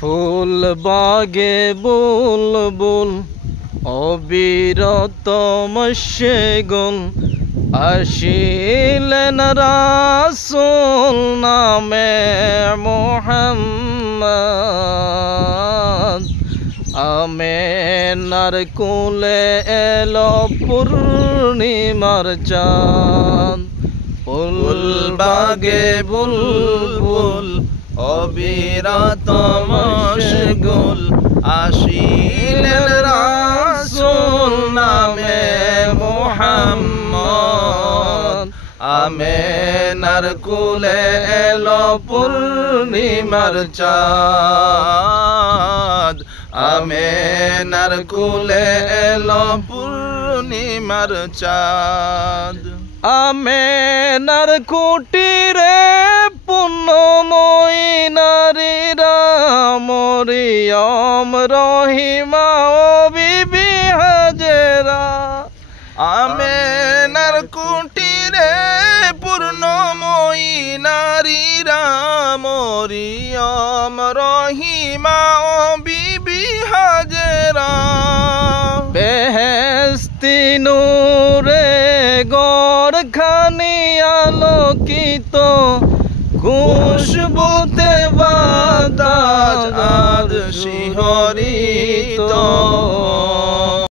ফুল বাগে বুলবুল অবিরত মশগুল আসিলেন রাসূল নামে মুহাম্মদ। আমেনার কোলে এলো পূর্ণিমার চাঁদ। ফুল বাগে বুলবুল অবিরত মশগুল আসিলেন রাসূল নামে মুহাম্মদ। আমেনার কোলে এলো পূর্ণিমার চাঁদ। আমেনার কোলে এলো পূর্ণিমার চাঁদ। আমেনার কুটিরে পুণ্যময়ী নারীরা মরিয়ম রহিমা ও বিবি হাজেরা। আমেনার কুটিরে পূর্ণময়ী নারীরা মরিয়ম রহিমা ও বিবি হাজেরা। বেহেশতি নূরে গড়খানি আলোকিত খুশবুতে বাতাস আজ শিহরিত।